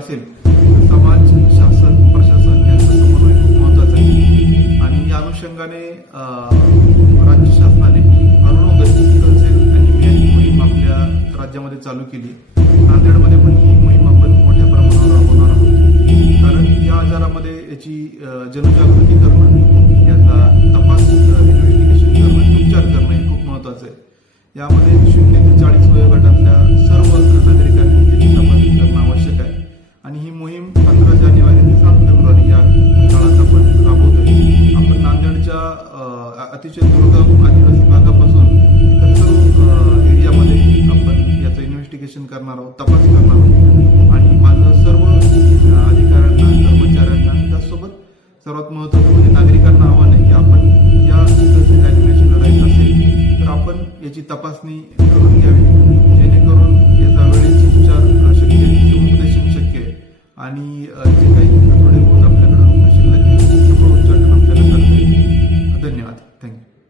असेल तर समाज, शासन, प्रशासन यांचा समन्वय खूप महत्वाचा आहे. आणि या अनुषंगाने राज्य शासनाने अरुणोदय सिकल सेल अॅनिमिया मोहीम आपल्या राज्यामध्ये चालू केली. नांदेडमध्ये पण ही मोहीम आपण मोठ्या प्रमाणावर राबवणार आहोत. कारण या आजारामध्ये याची जनजागृती करणं, याचा तपास, इन्व्हेस्टिगेशन करणं, उपचार करणं हे खूप महत्वाचं आहे. यामध्ये 0 ते 40 वयोगटातल्या सर्व नागरिकांनी याची तपासणी करणं आवश्यक आहे. आणि ही मोहीम 15 जानेवारी ते 7 फेब्रुवारी या काळात आपण राबवतोय. आपण नांदेडच्या अतिशय दुर्गम आदिवासी भागापासून इतर सर्व एरियामध्ये आपण याचं इन्व्हेस्टिगेशन करणार आहोत, तपास करणार आहोत. आणि माझं सर्व अधिकाऱ्यांना, कर्मचाऱ्यांना, त्याचसोबत सर्वात महत्त्वाचं म्हणजे नागरिकांना आव्हान आहे की आपण या सिकल सेल अॅनिमियाशी लढायचं असेल तर आपण याची तपासणी करून घ्यावी, जेणेकरून याचा वेळेस उपचार शक्य आहे, समुपदेशन शक्य आहे. आणि जे काही थोडे बहुत आपल्याकडे रुग्ण शिल्लक आहे त्यामुळे उच्चाटन आपल्याला करता येईल. धन्यवाद. थँक्यू.